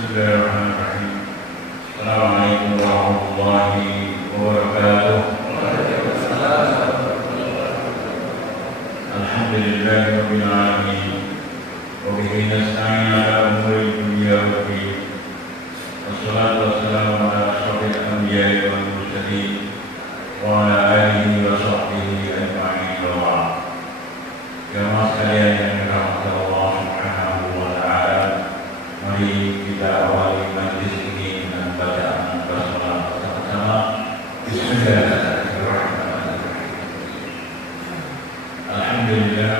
Bismillahirrahmanirrahim. Assalamualaikum warahmatullahi wabarakatuh. Alhamdulillahirabbil alamin. Wa bihi nasta'in 'ala umuri dunya waddin. Wassalatu wassalamu ala asyrofil anbiya'i wal mursalin wa ala alihi wa sahbihi ajma'in. Jamaah sekalian yang dirahmati Allah Subhanahu wa taala, mari kita awali majlis ini dengan bacaan basmalah bersama-sama. Bismillahirrahmanirrahim. Alhamdulillah,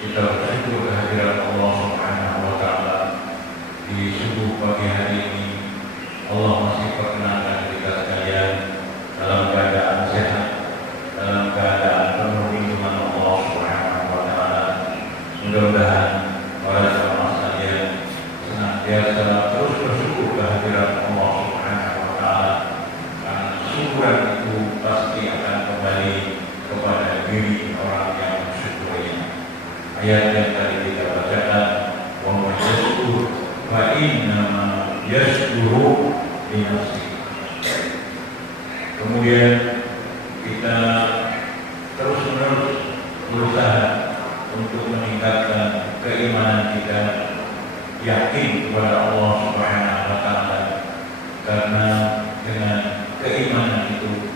kita bersyukur kehadiran Allah Subhanahu wa taala di subuh pagi hari ini. Allah masih perkenankan kita sekalian dalam keadaan sehat, dalam keadaan penuh lindungan Allah Subhanahu wa taala. Mudah-mudahan para jamaah sekalian senantiasa terus bersyukur kehadiran Allah Subhanahu wa taala, karena syukuran itu pasti akan kembali kepada diri orang yang bersyukurnya. Ayat yang tadi kita bacakan, wa man yashkur fa innama yashkuru li nafsihi. Kemudian kita terus-menerus berusaha untuk meningkatkan keimanan kita, yakin kepada Allah Subhanahu wa taala, karena dengan keimanan itu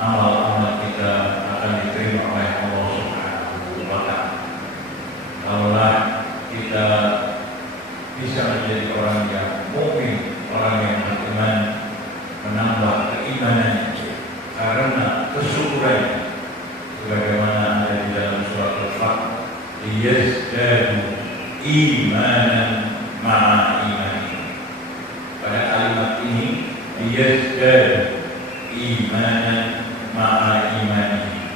amal-amal kita akan diterima oleh Allah Subhanahu wa taala. Kalaulah kita bisa menjadi orang yang mukmin, orang yang beriman, menambah keimanan karena kesyukuran, sebagaimana ada di dalam surat Al-Fatihah, liyazdadu imanan ma'a imani. Pada kalimat ini, liyazdadu imanan ma'a imani,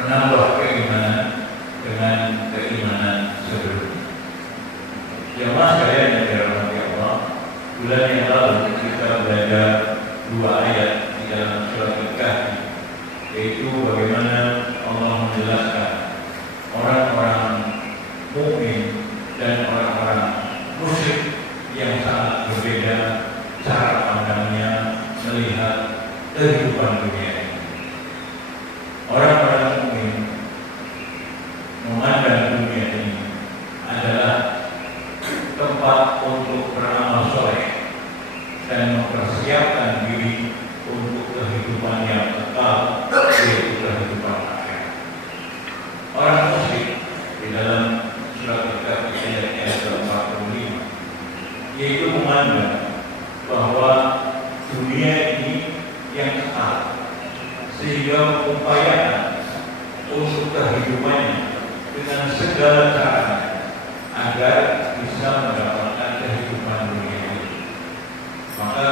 menambah keimanan dengan keimanan sebelumnya. Jamaah sekalian yang dirahmati Allah, bulan yang lalu kita belajar dua ayat di dalam surat Al-Kahfi, yaitu bagaimana Allah menjelaskan orang-orang mukmin dan orang-orang musyrik yang sangat berbeda cara pandangnya melihat kehidupan dunia ini. Orang-orang mukmin memandang dunia ini adalah tempat untuk beramal soleh dan mempersiapkan diri untuk kehidupan yang kekal, yaitu kehidupan akhirat. Orang musyrik di dalam surat Al-Kahfi ayat yang ke-45, yaitu memandang bahwa dunia ini yang kekal, sehingga mengupayakan untuk kehidupannya dengan segala caranya agar bisa mendapatkan kehidupan dunia ini. Maka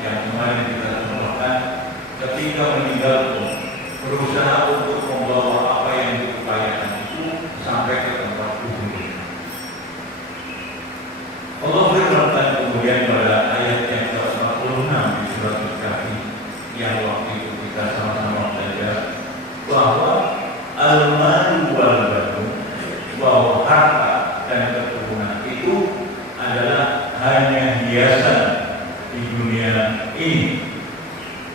yang kemarin kita contohkan, ketika meninggal pun berusaha untuk membawa apa yang diupayakan itu sampai ke tempat kubur. Allah berfirman kemudian pada ayat yang ke-46 di surat Al-Kahfi yang waktu itu kita sama-sama belajar, bahwa al-malu wal banun, bahwa harta dan keturunan itu adalah hanya hiasan di dunia ini.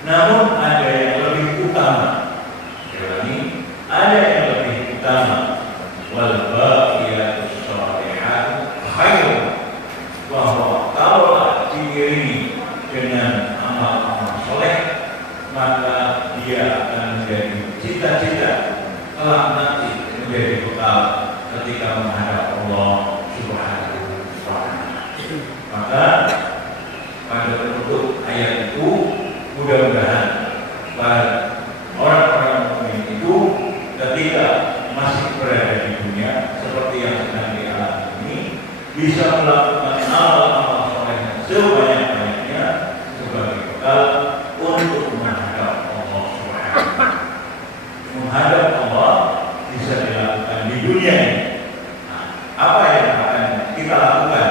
Namun ada yang lebih utama. Jadi ada yang lebih utama. Wal baqiyatus shalihatu khairun, bahwa kalau diiringi dengan amal-amal soleh, maka dia akan menjadi cita-cita kelak nanti, menjadi bekal ketika menghadap Allah Subhanahu wa taala. Maka pada penutup ayat itu, mudah-mudahan orang-orang mukmin itu ketika masih berada di dunia seperti yang sedang dialami ini, bisa melakukan amal-amal soleh sebanyak-banyaknya sebagai bekal untuk menghadap Allah Subhanahu wa taala. Menghadap Allah bisa dilakukan di dunia ini. Nah, apa yang akan kita lakukan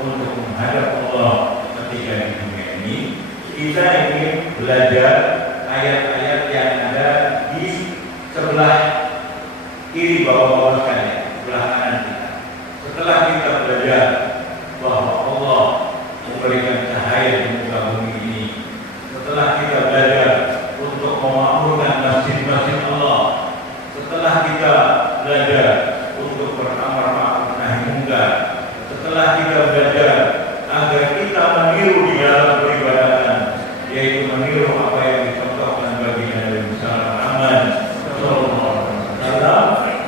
untuk menghadap Allah ketika di dunia ini? Kita ingin belajar ayat-ayat yang ada di sebelah kiri bawah sekalian, sebelah kanan kita. Setelah kita belajar bahwa Allah setelah kita belajar agar kita meniru di dalam peribadatan, yaitu meniru apa yang dicontohkan bagi Nabi Muhammad SAW,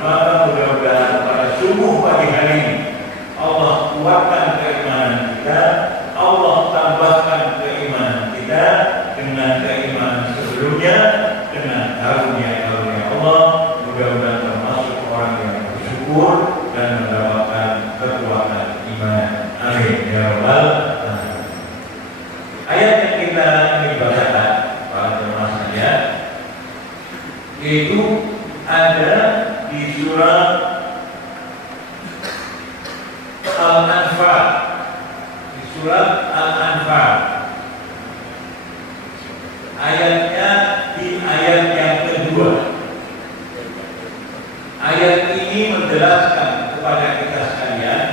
maka mudah-mudahan pada subuh pagi hari ini Allah kuatkan keimanan kita, Allah tambahkan keimanan kita dengan keimanan sebelumnya, dengan karunia-karunia Allah. Mudah-mudahan termasuk orang yang bersyukur dan mendapatkan kekuatan iman. Amin ya rabbal alamin. Ayat yang kita ingin bacakan para jemaah sekalian itu ada di surah Al-Anfal. Di surat Al-Anfal. Ayatnya di ayat yang kedua. Ayat ini menjelaskan kepada kita sekalian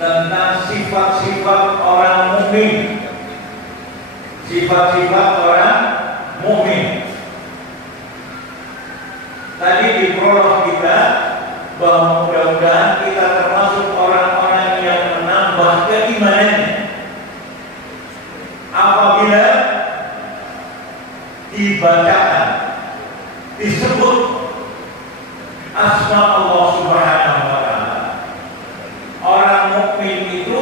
tentang sifat-sifat orang mukmin. Sifat-sifat orang mukmin. Tadi di prolog kita bahwa mudah-mudahan kita termasuk orang-orang yang menambah keimanannya apabila dibacakan, disebut asma Allah Subhanahu wa Ta'ala. Orang mukmin itu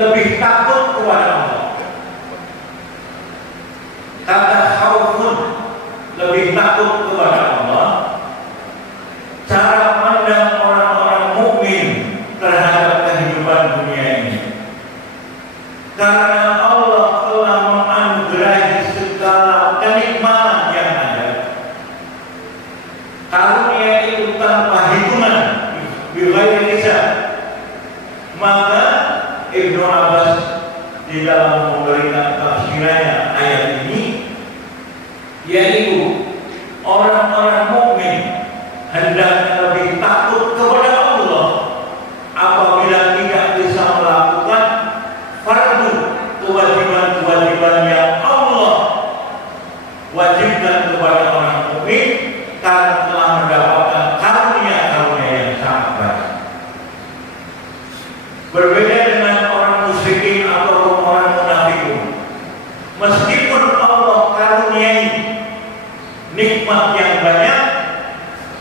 lebih takut kepada Allah. Kata khaufun, lebih takut kepada Allah. Cara pandang orang-orang mukmin terhadap kehidupan dunia ini, karena Allah telah menganugerahi segala kenikmatan yang ada, karunia itu tanpa hitungan, bighairi hisab. Maka Ibnu Abbas di dalam memberikan tafsirannya ayat ini, yaitu orang-orang mukmin hendaknya lebih takut kepada Allah apabila tidak bisa melakukan fardu, kewajiban-kewajiban yang Allah wajibkan kepada orang mukmin karena telah mendapatkan karunia-karunia yang sangat banyak. Berbeda dengan orang musyrikin atau orang munafikun, meskipun Allah karuniai nikmat yang banyak,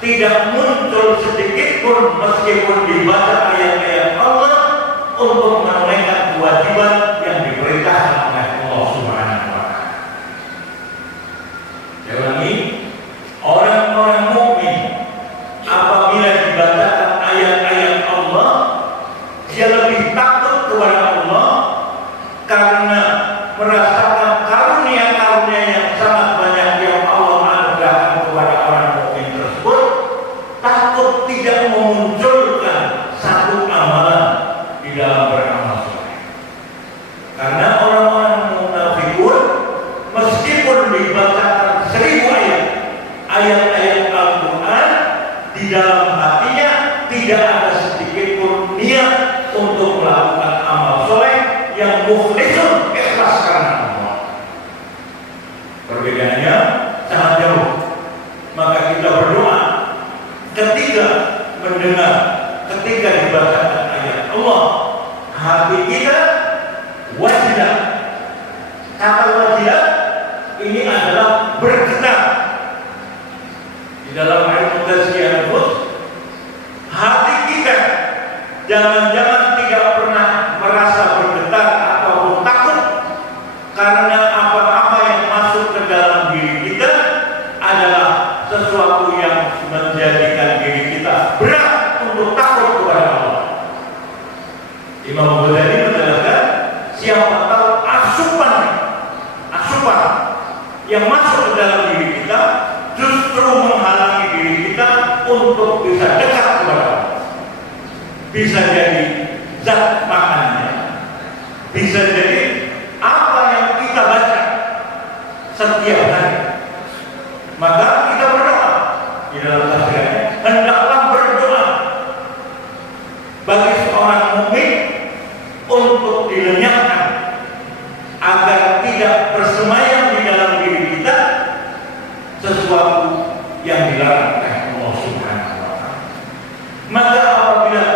tidak muncul sedikit pun meskipun dibaca ayat-ayat Allah untuk menunaikan kewajiban yang diperintahkan oleh Allah Subhanahu wa Ta'ala. Jadi orang-orang mukmin apabila dibacakan ayat-ayat Allah, dia lebih takut kepada Allah karena merasakan karunia-karunia yang sangat banyak yang Allah anugerahkan kepada orang mukmin tersebut. Takut tidak memunculkan satu amalan di dalam beramal soleh. Karena orang-orang munafikun meskipun dibacakan 1000 ayat-ayat Al-Quran, di dalam hatinya tidak ada sedikit pun niat untuk melakukan amal soleh yang mukhlisun, ikhlas karena Allah. Perbedaannya sangat jauh. Maka kita berdoa ketika mendengar, ketika dibacakan ayat Allah, hati kita wajilah. Kata wajilah ini adalah bergetar. Di dalam ilmu tazkiyah nufus, hati kita jangan-jangan tidak pernah merasa bergetar ataupun takut karena apa-apa yang masuk ke dalam diri kita adalah sesuatu yang menjadikan diri kita berat untuk takut kepada Allah. Imam Ghazali menjelaskan, siapa tahu asupan yang masuk ke dalam diri kita justru menghalangi diri kita untuk bisa dekat kepada Allah. Bisa jadi zat makannya, bisa jadi apa yang kita baca setiap hari. Maka kita berdoa di dalam tafsirnya, hendaklah berdoa bagi seorang mukmin untuk dilenyapkan agar tidak bersemayam di dalam diri kita sesuatu yang dilarang oleh Allah Subhanahu wa Ta'ala. Maka apabila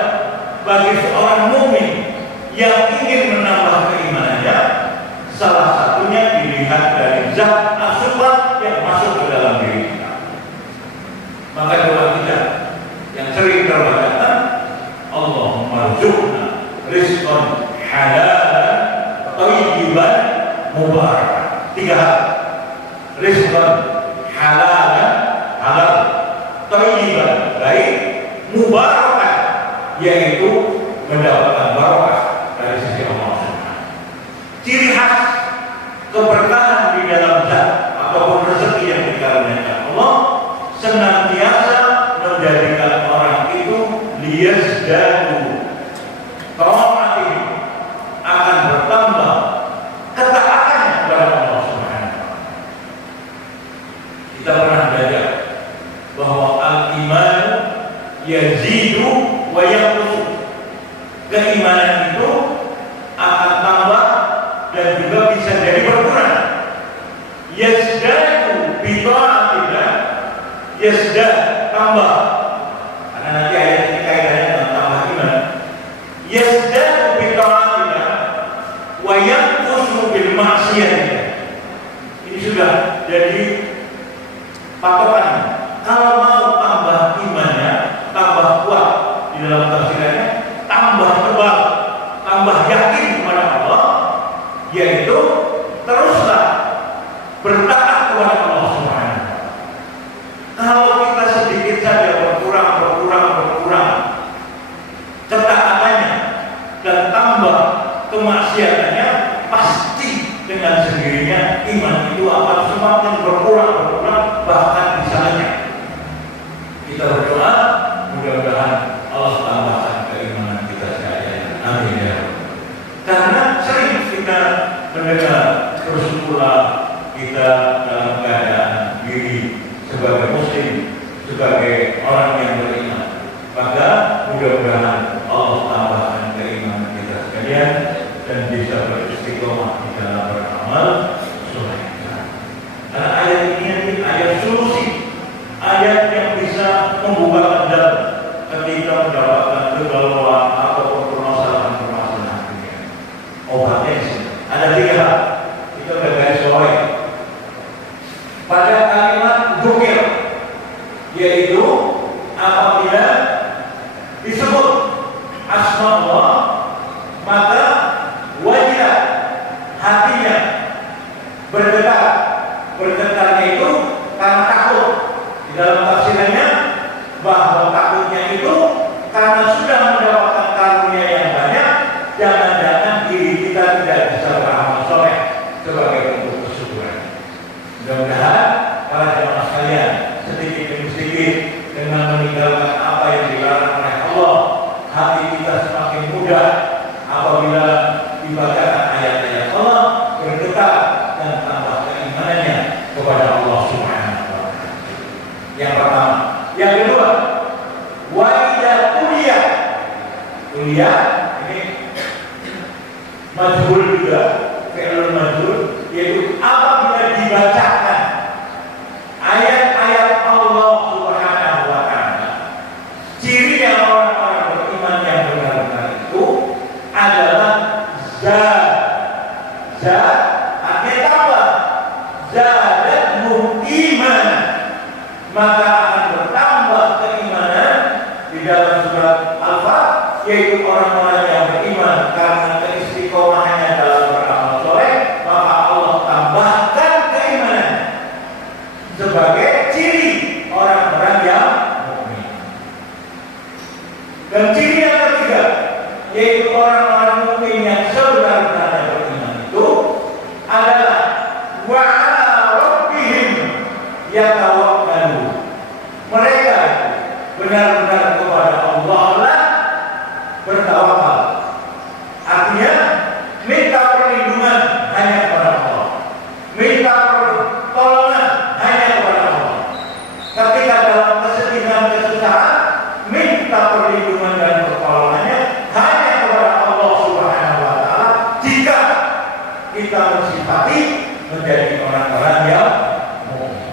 bagi seorang mukmin yang ingin menambah keimanannya, salah satunya dilihat dari zat asupan yang masuk ke dalam diri kita. Maka doa kita yang sering terbacakan, Allahumma rzuqna rizqan halalan thayyiban mubarakan. 3 hal. Rizqan halalan, halal, thayyiban, baik, mubarakan, yaitu mendapatkan barokah dari sisi Allah Subhanahu. Ciri khas keberkahan di dalam zat ataupun rezeki yang dikaruniakan Allah senantiasa menjadikan orang itu liyazdadu ta'atihim, akan bertambah ketaatannya kepada Allah Subhanahu. Kita pernah belajar bahwa al-iman yazidu wa yanqus. Keimanan itu akan tambah dan juga bisa jadi berkurang. Yazdadu bi ta'atillah, yazdad, tambah. Karena nanti ayat ini kaitannya dengan tambah iman. Yazdadu bi ta'atillah wa yanqusu bil ma'siyah. Ini sudah jadi patokan. Kalau mau tambah imannya, tambah kuat di dalam tafsirannya, tambah tebal, tambah yakin kepada Allah, yaitu teruslah bertaat kepada Allah Subhanahu. Kalau kita sedikit saja berkurang ketaatannya dan tambah kemaksiatannya, pasti dengan sendirinya iman itu akan semakin berkurang, bahkan bisa lenyap. Kita berdoa mudah-mudahan Allah tambahkan keimanan kita sekalian. Amin ya. Karena sering kita mendengar, terus pula kita dalam keadaan diri sebagai muslim, sebagai orang yang beriman, maka mudah-mudahan Allah tambahkan keimanan kita sekalian dan bisa beristiqomah di dalam beramal soleh. Karena ayat ini ayat solusi, ayat yang bisa membuka jalan ketika mendapatkan kegalauan ataupun permasalahan dunia. Obatnya ada 3 hal. Kita udah garis bawahi. Pada kalimat dzikir, yaitu apabila disebut asma Allah, maka wajib hatinya bergetar. Bergetarnya itu karena takut. Di dalam tafsirannya bahwa takutnya itu karena sudah mendapatkan karunia yang banyak, jangan-jangan diri kita tidak bisa beramal soleh sebagai bentuk kesyukuran. Mudah-mudahan para jemaah sekalian sedikit demi sedikit dengan meninggalkan apa yang dilarang oleh Allah, hati kita semakin mudah apabila dibacakan ayat-ayat Allah, bergetar dan tambah keimanannya kepada Allah Subhanahu wa Ta'ala. Yang pertama. Yang kedua, wa idza kuliah ini majhul juga, fi'il majhul, yaitu apabila dibacakan ayat-ayat Allah Subhanahu wa Ta'ala. Cirinya orang-orang beriman yang benar-benar itu adalah zat artinya tambah, zadatmu iman, maka akan bertambah keimanan. Di dalam surat Al-Fat, yaitu orang-orang yang beriman karena keistiqomahannya dalam beramal soleh, maka Allah tambahkan keimanan sebagai ciri orang-orang yang mukmin. Dan ciri yang ketiga, yaitu orang-orang mukmin yang sebenarnya beriman itu adalah wa 'ala rabbihim yatawakkalun. Mereka benar-benar kepada Allah lah bertawakal. Artinya minta perlindungan hanya kepada Allah, minta pertolongan hanya kepada Allah. Ketika dalam kesedihan, kesusahan, minta perlindungan dan pertolongannya hanya kepada Allah Subhanahu wa Ta'ala. Jika kita bersifati menjadi orang-orang yang mukmin.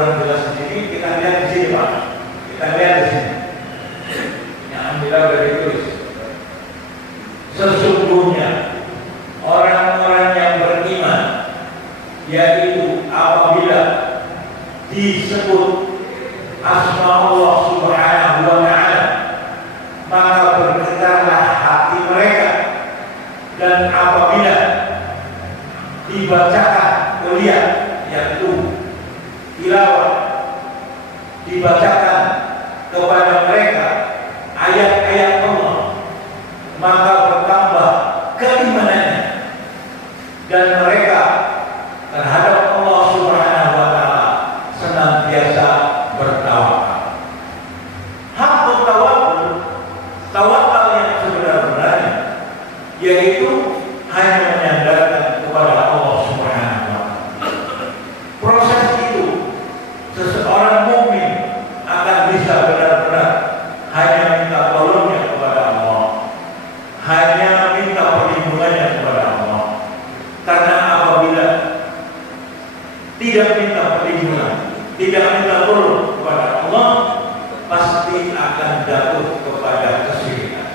kurang jelas di sini, kita lihat di sini Pak. Kita lihat di sini. Yang ambillah dari tulis. Sesungguhnya orang-orang yang beriman, yaitu apabila disebut asma Allah Subhanahu wa Ta'ala, maka bergetarlah hati mereka, dan apabila dibacakan kuliah, yaitu tilawah, dibacakan kepada mereka ayat-ayat Allah, maka bertambah keimanannya, dan mereka terhadap Allah Subhanahu wa Ta'ala senantiasa bertawakal. Hakut tawakal yang sebenar-benarnya, yaitu hanya menyandarkan kepada Allah Subhanahu wa Ta'ala. Proses itu seseorang mukmin akan bisa benar-benar hanya minta tolongnya kepada Allah, hanya minta perlindungannya kepada Allah. Karena apabila tidak minta perlindungan, tidak minta tolong kepada Allah, pasti akan jatuh kepada kesyirikan.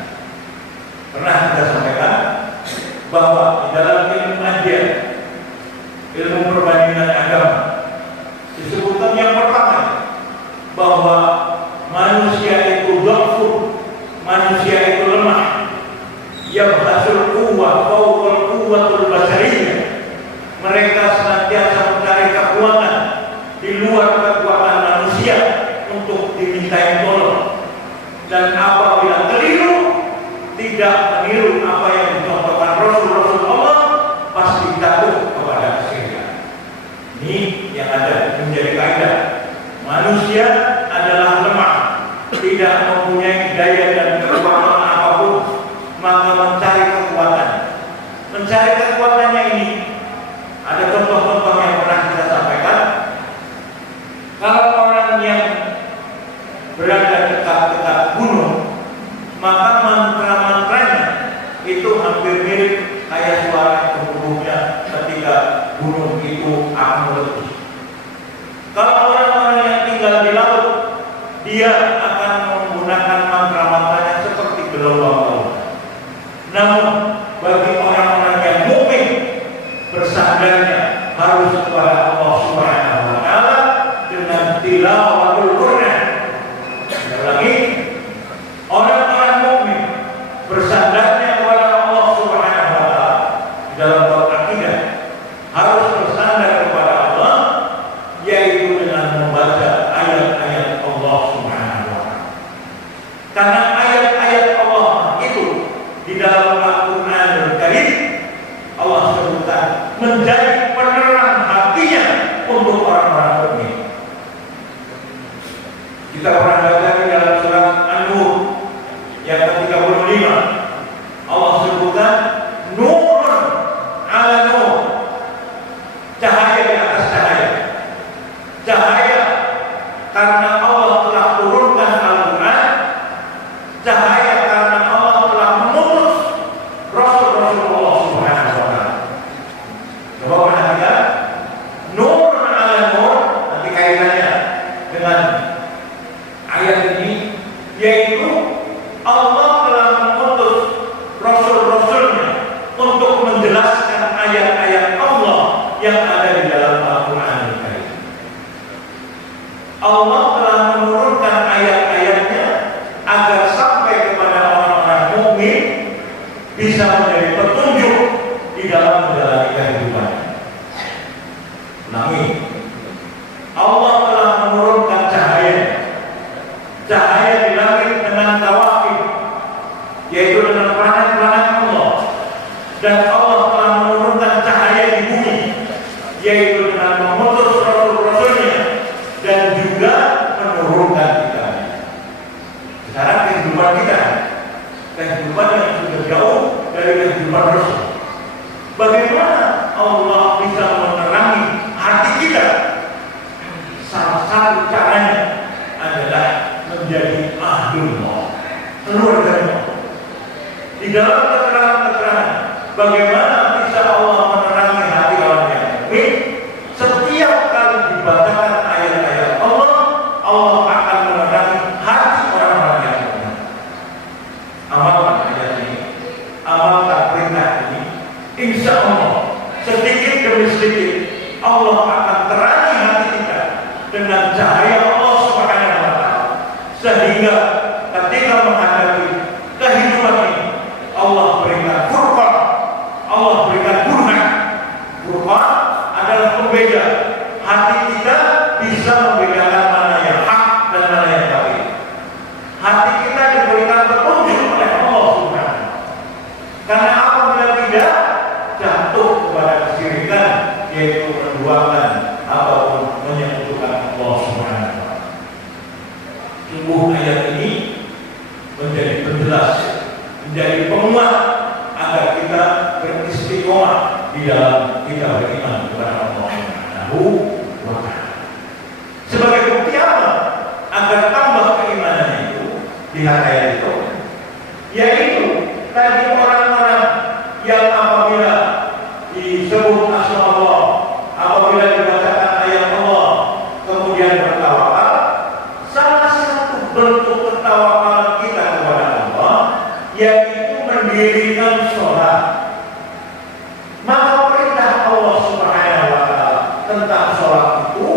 Pernah kita sampaikan bahwa di dalam ilmu kajian, ilmu perbandingan agama, disebutkan yang pertama bahwa manusia itu dhafur, manusia itu lemah. Yabhasul quwwah fawqal quwwatul basariyah. Mereka senantiasa mencari kekuatan di luar kekuatan manusia untuk dimintai tolong. Dan apabila keliru, tidak meniru apa yang dicontohkan Rasul-Rasul Allah, pasti jatuh kepada kesyirikan. Ini yang ada menjadi kaidah. Manusia adalah lemah, tidak mempunyai daya dan kekuatan apapun, maka mencari kekuatan. Mencari kekuatannya ini ada contoh-contoh yang pernah kita sampaikan. Kalau orang yang berada dekat-dekat gunung, maka mantra-mantranya itu hampir mirip kayak suara gemuruhnya ketika gunung itu akan meletus. Kalau orang-orang yang tinggal di laut, dia akan menggunakan mantra-mantranya seperti gelombang laut. Namun bagi orang-orang yang mukmin, bersandarnya harus kepada Allah Subhanahu wa Ta'ala dengan tilawatul Quran. Sekali lagi, orang-orang mukmin bersandarnya kepada Allah Subhanahu wa Ta'ala dalam bab akidah, harus bersandar kepada Allah, yaitu dengan membaca ayat-ayat Allah Subhanahu wa Ta'ala. Karena ayat-ayat Allah itu di dalam Al-Qur'anul Karim Allah sebutkan menjadi penerang hatinya untuk orang-orang mukmin. Kita pernah baca di dalam surat An-Nur yang ke-35, Allah sebutkan nurun ala nur, cahaya di atas cahaya. Cahaya karena Allah telah turunkan Al-Quran, cahaya karena Allah telah mengutus Rasul-Rasul Allah Subhanahu wa Ta'ala. Coba perhatikan, nur ala nur, nanti kaitannya dengan ayat ini, yaitu Allah telah mengutus Rasul-Rasulnya untuk menjelaskan ayat-ayat Allah yang ada di dalam Al-Quran. Allah telah menurunkan ayat-ayatnya agar sampai kepada orang-orang mukmin, bisa menjadi petunjuk di dalam menjalani kehidupan. Ulangi, Allah telah menurunkan cahaya di langit dengan tawafik, yaitu dengan planet-planet Allah, dan Allah telah menurunkan cahaya di bumi, yaitu dengan mengutus Rasul-Rasulnya, dan juga menurunkan kita. Sekarang kehidupan kita, kehidupan yang sudah jauh dari kehidupan Rasul, bagaimana Allah bisa menerangi hati kita? Salah satu caranya adalah menjadi ahlullah, keluarga Allah. Di dalam keterangan-keterangan bagaimana bisa Allah menerangi hati orang yang mukmin, setiap kali dibacakan ayat-ayat insya Allah sedikit demi sedikit Allah akan terangi hati kita dengan cahaya Allah Subhanahu wa Ta'ala, sehingga ketika menghadapi kehidupan ini Allah berikan furqan, Allah berikan burhan. Burhan adalah pembeda hati kita, bisa membedakan mana yang hak dan mana yang batil. Hati kita diberikan petunjuk oleh Allah Subhanahu. Karena apabila tidak, jatuh kepada kesyirikan, yaitu menduakan ataupun menyekutukan Allah Subhanahu. Sungguh ayat ini menjadi penjelas, menjadi penguat agar kita beristiqomah di dalam kita beriman kepada Allah Subhanahu wa Ta'ala. Sebagai bukti apa agar tambah keimanannya itu, lihat ayat itu, yaitu tadi orang-orang yang apabila disebut asma Allah, apabila dibacakan ayat Allah, kemudian bertawakal, salah satu bentuk bertawakal kita kepada Allah yaitu mendirikan sholat. Maka perintah Allah Subhanahu wa Ta'ala tentang sholat itu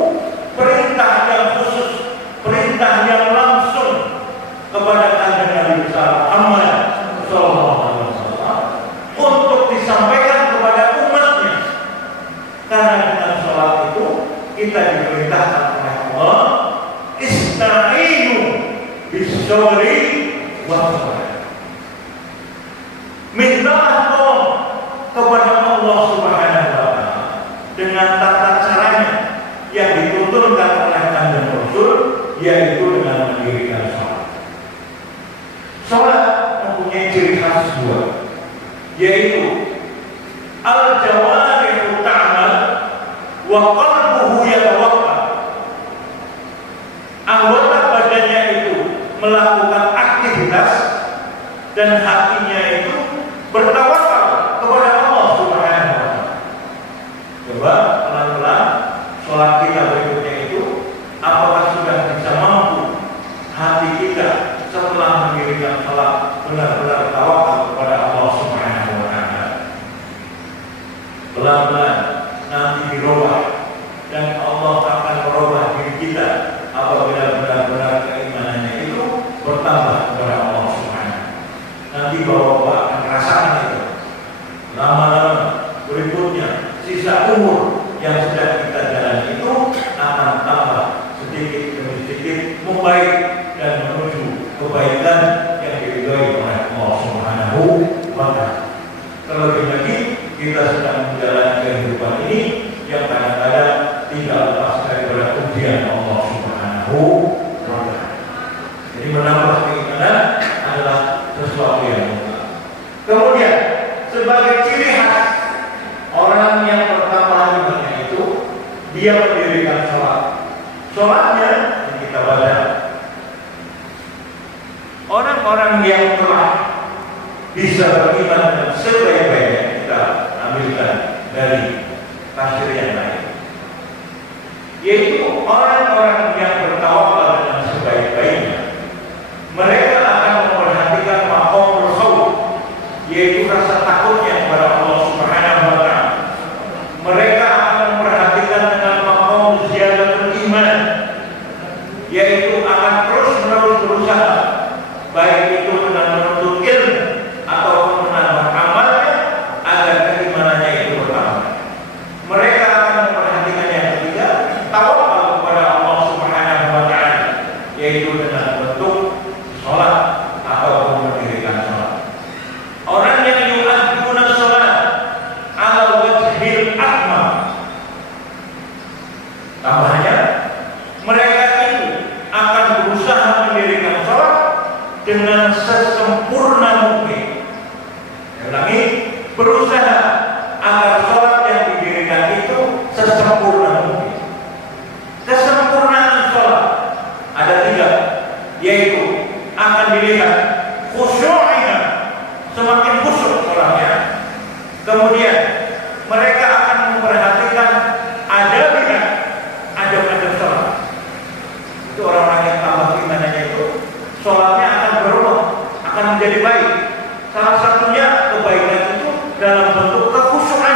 perintah yang khusus, perintah yang langsung kepada Kanjeng Nabi Muhammad sallallahu alaihi wasallam untuk disampaikan kepada umatnya. Karena dengan sholat itu kita diperintahkan oleh Allah, ista'inu bis-sabri was-salah. Mintalah tolong kepada Allah Subhanahu wa Ta'ala dengan tata caranya yang dituntunkan oleh Kanjeng Rasul, yaitu dengan mendirikan sholat. Sholat mempunyai ciri khas dua, yaitu al-jawarihu ta'mal wa qalbuhu yatawakkal. Anggota badannya itu melakukan aktivitas dan hatinya itu bertawakal kepada Allah Subhanahu wa Ta'ala. Coba pelan-pelan sholat kita berikutnya itu, apakah sudah bisa mampu hati kita setelah mendirikan sholat benar-benar tawakal kepada Allah Subhanahu wa Ta'ala. Pelan-pelan nanti dirubah dan Allah akan merubah diri kita apabila benar-benar keimanannya itu bertambah kepada Allah Subhanahu. Nanti bapak akan merasakan itu. Lama-lama berikutnya sisa umur yang sedang kita jalani itu akan tambah sedikit demi sedikit membaik dan menuju kebaikan yang diridhoi oleh Allah Subhanahu wa Ta'ala. Terlebih lagi kita sedang menjalani kehidupan ini yang kadang-kadang tidak lepas daripada ujian Allah Subhanahu wa Ta'ala. Jadi menambah keimanan adalah sesuatu yang mutlak. Kemudian sebagai ciri khas orang yang bertambah imannya itu, dia mendirikan sholat. Sholatnya yang kita baca, orang-orang yang telah bisa beriman dengan sebaik-baiknya, kita ambilkan dari tafsir yang lain, yaitu orang-orang yang bertawakal dengan sebaik-baiknya, mereka akan memperhatikan maqamul khauf, yaitu rasa takutnya kepada Allah Subhanahu wa Ta'ala. Mereka akan memperhatikan dengan maqamul ziyadatul iman, yaitu akan terus-menerus berusaha, baik itu dengan menuntut ilmu atau menambah amalnya agar keimanannya itu bertambah. Mereka akan memperhatikan yang ketiga, tawakal kepada Allah Subhanahu wa Ta'ala, yaitu dengan bentuk sholat atau mendirikan sholat. Orang yang yu'adduna sholat ala wajhil akmal, tambahannya mereka itu akan berusaha mendirikan sholat dengan sesempurna mungkin. Saya ulangi, berusaha agar sholat yang didirikan itu sesempurna mungkin. Kesempurnaan sholat ada tiga, yaitu akan dilihat khusyuknya, semakin khusyuk sholatnya. Kemudian mereka akan memperhatikan adabnya, adab-adab sholat. Itu orang-orang yang tambah imanannya itu, sholatnya akan berubah, akan menjadi baik. Salah satunya kebaikan itu dalam bentuk kekhusyukan.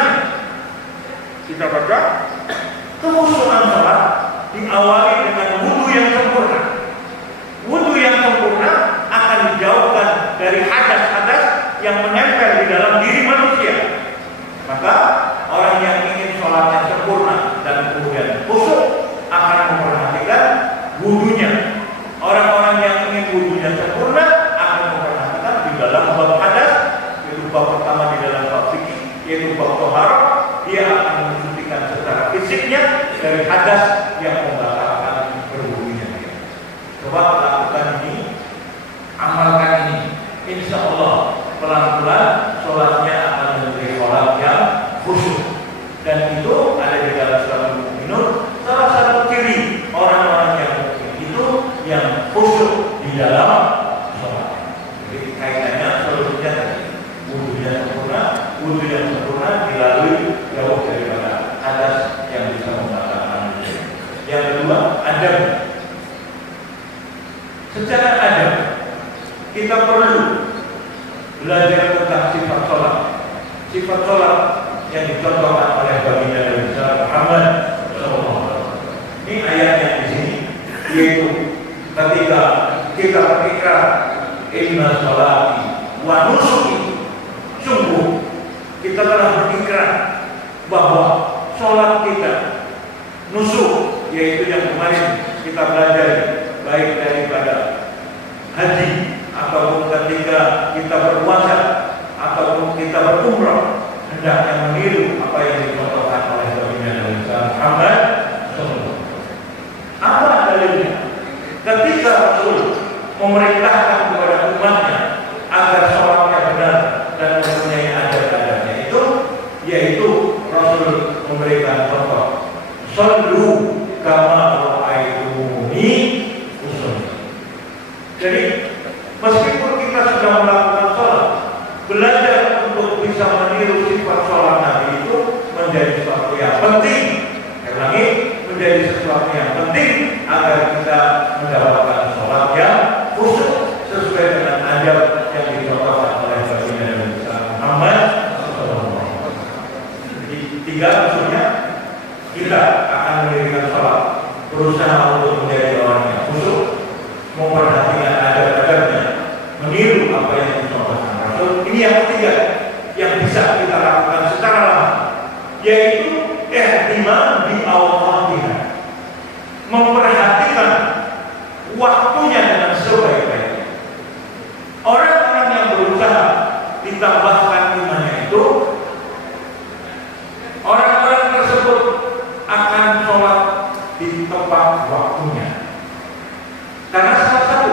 prinsipnya dari hadas yang membatalkan berwudunya. Coba lakukan ini, amalkan ini. Insya Allah pelan-pelan sholatnya akan menjadi sholat yang khusyuk. Dan itu ada di dalam surat Al-Mu'minun. Salah satu ciri orang-orang yang mukmin itu yang khusyuk di dalam sholat. Jadi kaitannya seluruhnya tadi, wudhu yang sempurna dilalui jauh daripada hadas yang bisa membatalkan. Yang kedua, adab. Secara adab kita perlu belajar tentang sifat sholat. Sifat sholat yang dicontohkan oleh baginda Nabi Muhammad SAW. Ini ayatnya di sini, yaitu ketika kita berikrar inna sholati wa nusuki, sungguh kita telah berikrar bahwa sholat kita, nusuk, yaitu yang kemarin kita belajar baik daripada haji ataupun ketika kita berpuasa ataupun kita berumrah, hendaknya meniru apa yang dicontohkan oleh baginda Nabi Muhammad SAW. Apa dalilnya? Ketika Rasul memerintahkan kepada umatnya agar sholatnya benar dan mempunyai adab-adabnya itu, yaitu Rasul memberikan contoh, shollu kama ra'aitumuni usolli. Jadi meskipun kita sudah melakukan sholat, belajar untuk bisa meniru sifat sholat Nabi itu menjadi sesuatu yang penting. Ulangi, menjadi sesuatu yang penting agar kita mendapatkan sholat yang khusyuk sesuai dengan adab yang dicontohkan oleh baginda Nabi Muhammad SAW. Jadi tiga maksudnya kita akan mendirikan sholat, berusaha untuk menjadi orang yang khusyuk, memperhatikan adab-adabnya, meniru apa yang dicontohkan Rasul. Ini yang ketiga yang bisa kita lakukan secara langsung, yaitu ihtimam bi awqatiha, memperhatikan waktunya dengan sebaik-baiknya. Orang-orang yang berusaha ditambahkan imannya itu, orang-orang tersebut akan sholat di tepat waktunya. Karena salah satu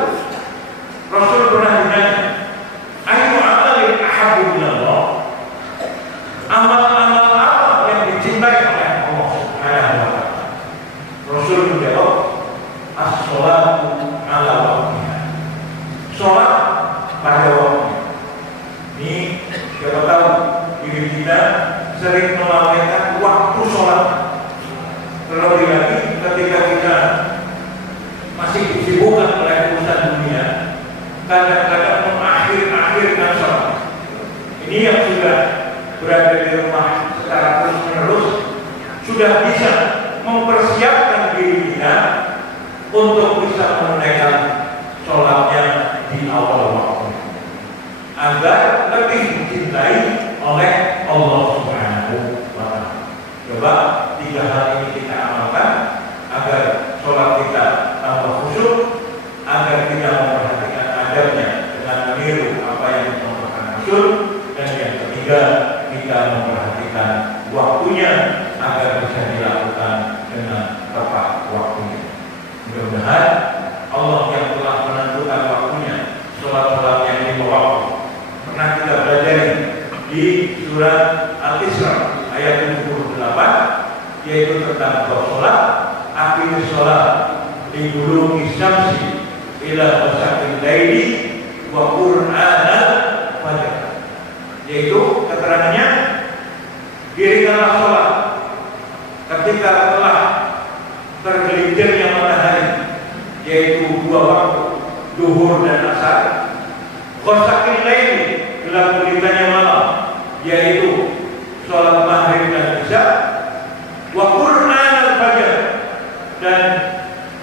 Rasul pernah ditanya, ayu amalin ahabbu ilallah, amal-amal apa yang dicintai oleh Allah Subhanahu wa ta'ala? Rasul menjawab, as-sholatu ala waqtiha, sholat pada waktunya. Ini siapa tahu diri kita sering melalaikan waktu sholat. Terlebih lagi ketika kita masih disibukkan oleh urusan dunia, kadang-kadang mengakhir-akhirkan sholat. Ini yang sudah berada di rumah secara terus-menerus sudah bisa mempersiapkan diri kita untuk bisa menunaikan sholatnya di awal waktu, agar lebih dicintai oleh Allah Subhanahu wa ta'ala. Coba tiga hal ini kita amalkan agar sholat kita tambah khusyuk, agar kita memperhatikan adabnya dengan meniru apa yang dicontohkan Rasul, dan yang ketiga kita memperhatikan waktunya agar bisa dilakukan dengan tepat waktunya. Mudah-mudahan Allah yang telah menentukan waktunya, sholat-sholat yang lima waktu, pernah kita belajar di surat Al-Isra ayat 78, yaitu tentang sholat, akhir sholat di duluki syamsi ila wasaqil laili wa qur'anal fajr, yaitu keterangannya dirikanlah sholat ketika telah tergelincirnya matahari, yaitu dua waktu, duhur dan asar, wasaqil laili, gelap gulitanya malam, yaitu sholat maghrib dan isya, wa qur'anal fajr, dan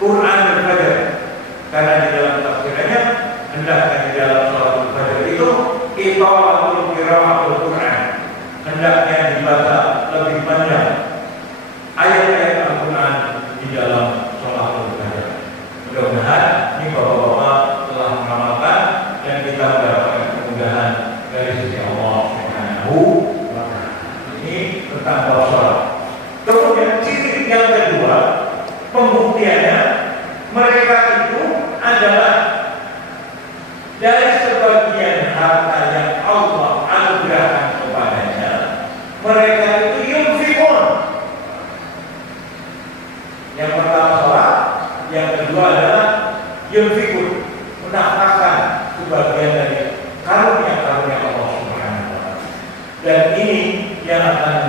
Quran al-Fajr. Karena di dalam tafsirannya hendaknya di dalam sholat al-Fajr itu italatul qiraatul Quran, hendaknya dibaca lebih panjang ayat-ayat Al-Quran di dalam sholat al-Fajr. Mudah-mudahan ini bapak-bapak telah mengamalkan dan kita mendapatkan kemudahan dari sisi Allah Subhanahu wa ta'ala. Ini tentang sholat. Kemudian ciri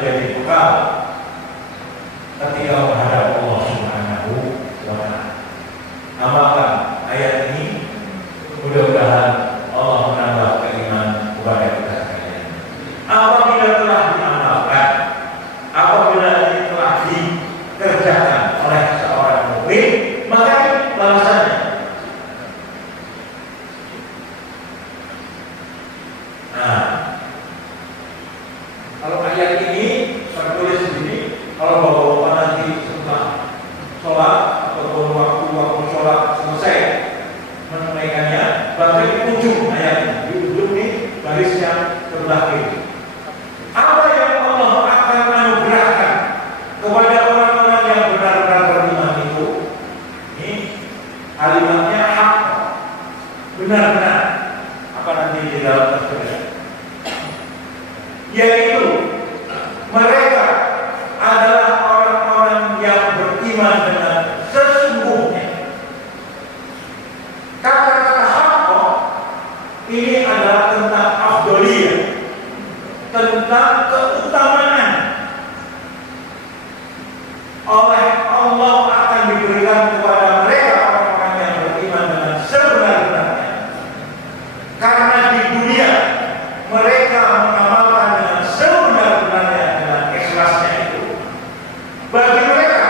menjadi bekal ketika menghadap Allah Subhanahu wa Ta'ala. Amalkan ayat ini, mudah-mudahan Allah menambah keimanan kepada kita sekalian. Apabila telah diamalkan, apabila ini telah dikerjakan oleh seorang mukmin, maka balasannya. Nah, kalau ayat ini tertulis di sini, kalau bapak-bapak nanti setelah sholat ataupun waktu sholat selesai menunaikannya, baca di ujung ayatnya, di ujung nih baris yang sebelah kiri. Apa yang Allah akan anugerahkan kepada orang-orang yang benar-benar beriman itu? Ini kalimatnya hak, benar-benar. Apa nanti di dalam tertulis? Yaitu mereka adalah orang-orang yang beriman dengan sesungguhnya. Kata-kata haqqa ini adalah tentang afdoliyah, tentang keutamaan. Oleh Allah akan diberikan kepada mereka orang-orang yang beriman dengan sebenar-benarnya. Karena di dunia mereka mengamalkan dengan sebenar-benarnya, dengan ikhlasnya itu. Bagi mereka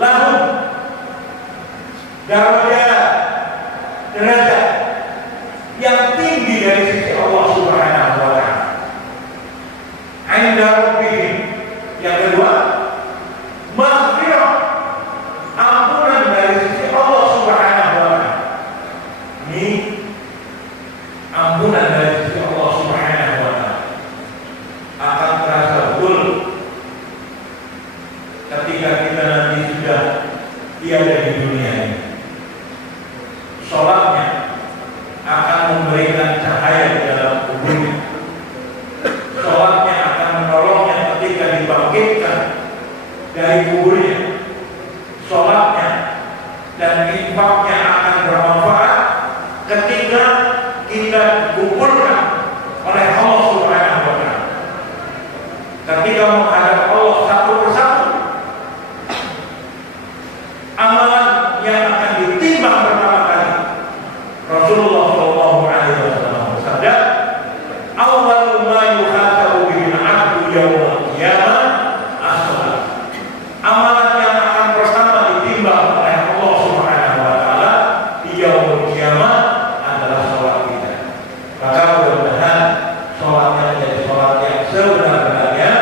lahum derajat yang tinggi dari sisi Allah Subhanahu wa Ta'ala. Inda rabbihim. Yang kedua, maghfirah, ampunan dari sisi Allah Subhanahu wa Ta'ala. Ini ampunan dari sisi Allah Subhanahu wa Ta'ala akan terasa betul ketika kita nanti sudah tiada di dunia ini. Sholatnya akan memberikan cahaya di dalam tubuhnya. Sholatnya akan menolongnya ketika dibangkitkan dari kuburnya. Sholatnya dan infaknya akan bermanfaat ketika kita dikuburkan oleh Allah Subhanahu wa Ta'ala. Ketika menghadap Allah satu persatu, amalan yang akan ditimbang pertama kali. Rasulullah Shallallahu Alaihi Wasallam bersabda, "Awwal ma yuhasabu bihi al-'abdu yawmal qiyamah as-shalah." Amalan yang akan pertama ditimbang oleh Allah Subhanahu wa Ta'ala di yaumul qiyamah adalah sholat kita. Maka mudah-mudahan sholatnya menjadi sholat yang sebenar-benarnya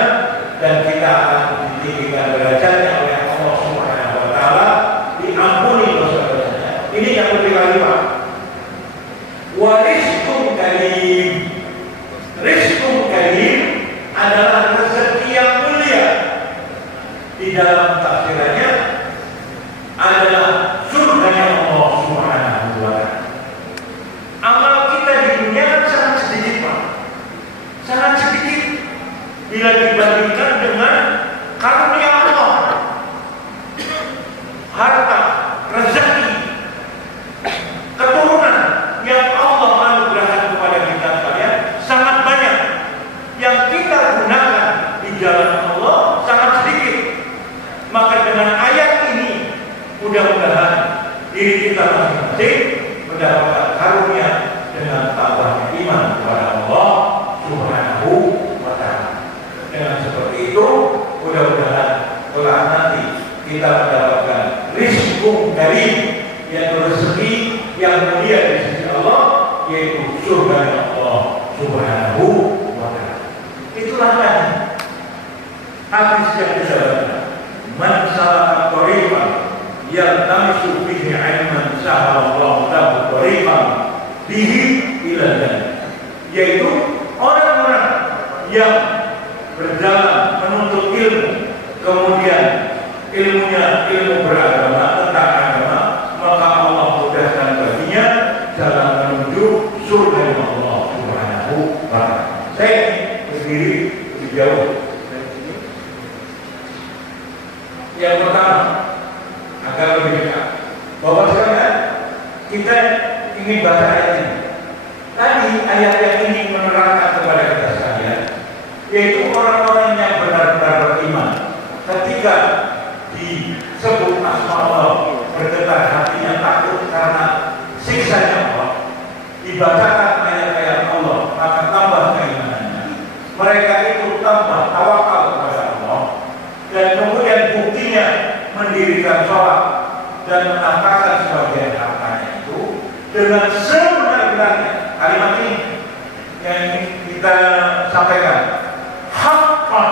dan kita akan ditinggikan derajatnya oleh Allah Subhanahu wa Ta'ala, diampuni dosa-dosanya. Ini yang ketiga lima. Warizqun karim. Rizqun karim adalah rezeki yang mulia. Di dalam tafsirannya adalah surganya Allah Subhanahu wa Ta'ala. Amal kita di dunia sangat sedikit, Pak. Sangat sedikit bila dibandingkan dengan karunia Allah. Harta, rezeki, keturunan yang Allah anugerahkan kepada kita sekalian sangat banyak. Yang kita gunakan di jalan Allah sangat sedikit. Maka dengan ayat ini mudah-mudahan diri kita masing-masing mendapatkan karunia dengan tambahnya iman kepada Allah Subhanahu wa Ta'ala. Dengan seperti itu mudah-mudahan kelak nanti kita mendapatkan rizqun karim, yaitu rezeki yang mulia di sisi Allah, yaitu surga Allah Subhanahu wa Ta'ala. Itulah tadi hadis yang kita baca. Man salaka tariqan yaltamisu fihi 'ilman sahalallahu lahu tariqan bihi ila jannah. Yaitu orang-orang yang berjalan menuntut ilmu, kemudian ilmunya ilmu beragama tentang agama, maka Allah mudahkan baginya jalan menuju surga Allah Subhanahu wa Ta'ala. Saya berdiri lebih jauh. Yang pertama, agar lebih dekat, bahwa sekarang kita ingin baca ayat ini. Tadi ayat yang ini menerangkan kepada kita sekalian yaitu orang-orang yang benar-benar beriman. Ketika disebut asma Allah, bergetar hatinya, takut karena siksanya Allah, dibacakan ayat-ayat Allah, maka tambah keimanannya. Mereka itu tambah tawakal kepada Allah, dan kemudian buktinya mendirikan sholat dan menafkahkan sebagian hartanya itu dengan sebenar-benarnya. Kalimat ini yang kita sampaikan, haqqan,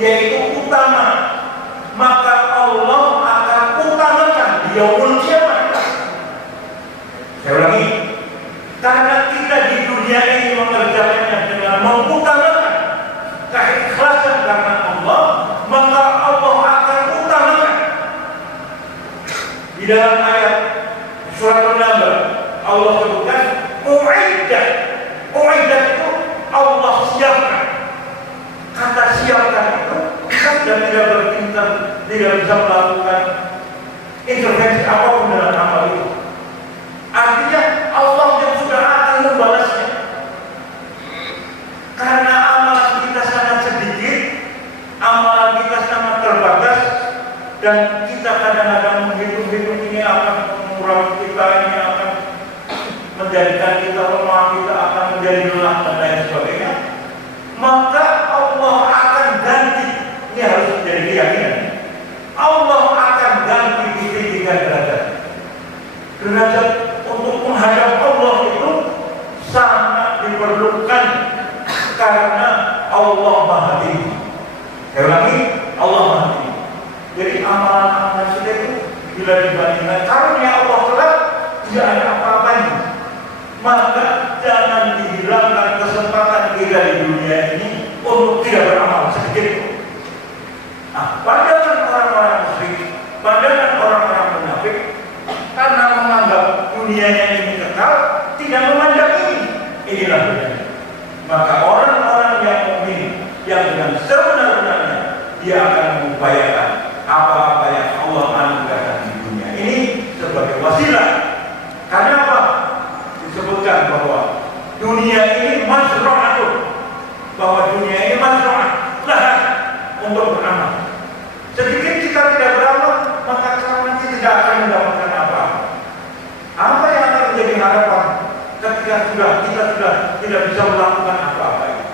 yaitu utama, maka Allah akan utamakan di yaumul kiamat. Saya ulangi, karena kita di dunia ini mengerjakannya dengan mengutamakan keikhlasan karena Allah, maka Allah akan utamakan. Di dalam ayat surat An-Naml Allah sebutkan u'iddat. U'iddat itu Allah siapkan. Kata siapkan itu dan tidak berpintar, tidak bisa melakukan intervensi apapun dalam amal itu. Artinya Allah yang sudah akan membalasnya. Karena amalan kita sangat sedikit, amalan kita sangat terbatas, dan kita kadang-kadang menghitung-hitung ini akan mengurangi kita, ini akan menjadikan kita lemah, kita akan menjadi lelah dan lain sebagainya. Maka Allah akan ganti. Ini harus menjadi keyakinan. Allah akan ganti ditinggikan derajat. Derajat untuk menghadap Allah itu sangat diperlukan karena Allah Maha Tinggi. Saya ulangi, Allah Maha Tinggi. Jadi amalan-amalan kita itu bila dibandingkan karunia Allah kelak tidak ada apa-apanya. Maka jangan dihilangkan kesempatan kita di dunia ini untuk tidak beramal sedikit pun. Pandangan orang-orang musyrik, pandangan orang-orang munafik, karena menganggap dunianya ini kekal, tidak memandang ini. Inilah dunia. Maka orang-orang yang mukmin, yang dengan sebenar-benarnya dia akan mengupayakan apa-apa yang Allah anugerahkan di dunia ini sebagai wasilah. Karena apa? Disebutkan bahwa dunia ini masra'atun, bahwa dunia ini masra'at, lahan untuk beramal. Sedikit kita tidak beramal, maka nanti tidak akan mendapatkan apa-apa. Apa yang akan menjadi harapan ketika kita sudah tidak bisa melakukan apa-apa itu?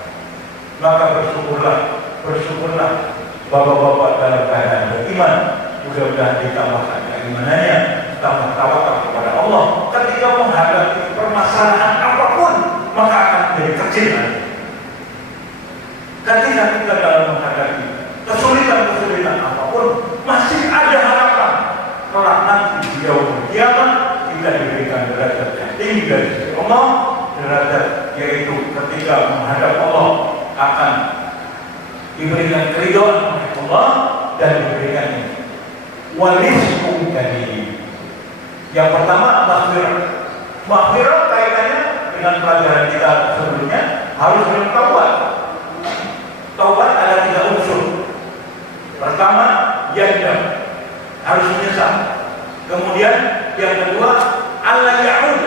Maka bersyukurlah bapak-bapak dalam keadaan beriman. Mudah-mudahan ditambahkan keimanannya, tambah tawakal kepada Allah. Ketika menghadapi permasalahan apapun, maka akan menjadi kecil nanti. Ketika kita dalam menghadapi kesulitan-kesulitan apapun, masih ada harapan. Kelak nanti di yaumul kiamat kita diberikan derajat yang tinggi dari sisi Allah, derajat yaitu ketika menghadap Allah akan diberikan keridhaan oleh Allah dan diberikan warisku dari. Yang pertama maghfirah. Maghfirah kaitannya dengan pelajaran kita sebelumnya harus bertaubat. Taubat ada 3 unsur. Pertama, yandam, harus menyesal. Kemudian yang kedua, Allah ya'ud,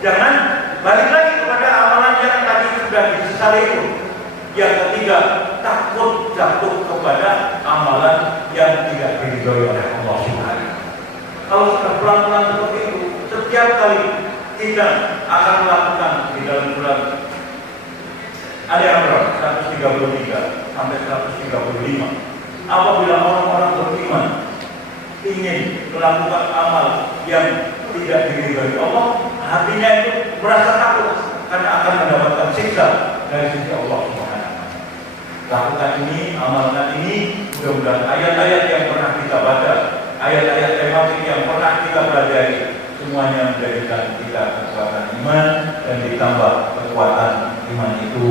jangan balik lagi kepada amalan yang tadi sudah disesali itu. Yang ketiga, takut jatuh kepada amalan yang tidak diridhoi oleh Allah Subhanahu. Kalau sudah pelan-pelan seperti itu, setiap kali kita akan melakukan di dalam bulan Al-Imran 133 sampai 135. Apabila orang-orang beriman ingin melakukan amal yang tidak diridhoi Allah, hatinya itu merasa takut karena akan mendapatkan siksa dari sisi Allah Subhanahu. Lakukan ini, amalkan ini. Mudah-mudahan ayat-ayat yang pernah kita baca, ayat-ayat tematik yang pernah kita pelajari, semuanya menjadikan kita kekuatan iman dan ditambah kekuatan iman itu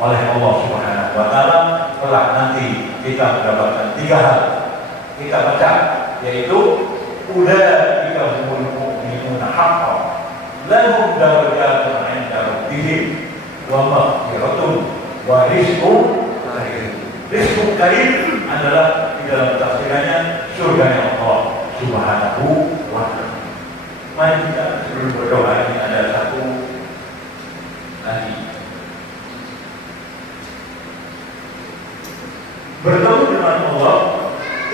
oleh Allah Subhanahu wa Ta'ala. Kelak nanti kita mendapatkan 3 hal kita baca, yaitu ulaika humul mu'minuna haqqan lahum darajatun 'inda rabbihim wa maghfiratun wa rizqun karim. Rizqun karim adalah di dalam tafsirannya surga Allah Subhanahu wa Ta'ala. Mari kita sebelum berdoa ini ada satu lagi Bertemu dengan Allah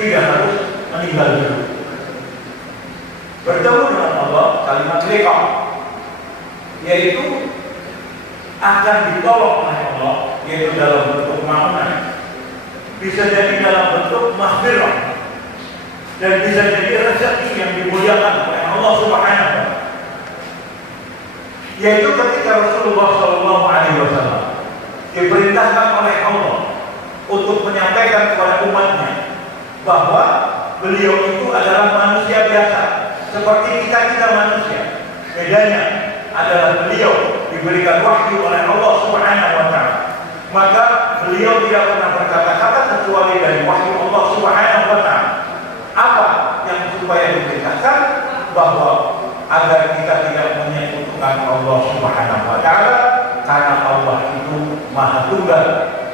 tidak harus meninggal dulu. Bertemu dengan Allah, kalimat liqa, yaitu akan ditolong oleh Allah, yaitu dalam bentuk makna, bisa jadi dalam bentuk maghfirah, dan bisa jadi rezeki yang dimuliakan oleh Allah Subhanahu wa Ta'ala. Yaitu ketika Rasulullah SAW diperintahkan oleh Allah untuk menyampaikan kepada umatnya bahwa beliau itu adalah manusia biasa seperti kita manusia. Bedanya adalah beliau diberikan wahyu oleh Allah Subhanahu wa Ta'ala. Maka beliau tidak pernah berkata-kata kecuali dari wahyu Allah Subhanahu wa Ta'ala. Apa yang supaya diberitakan bahwa agar kita tidak menyekutukan Allah Subhanahu wa Ta'ala, karena Allah itu Maha Tunggal,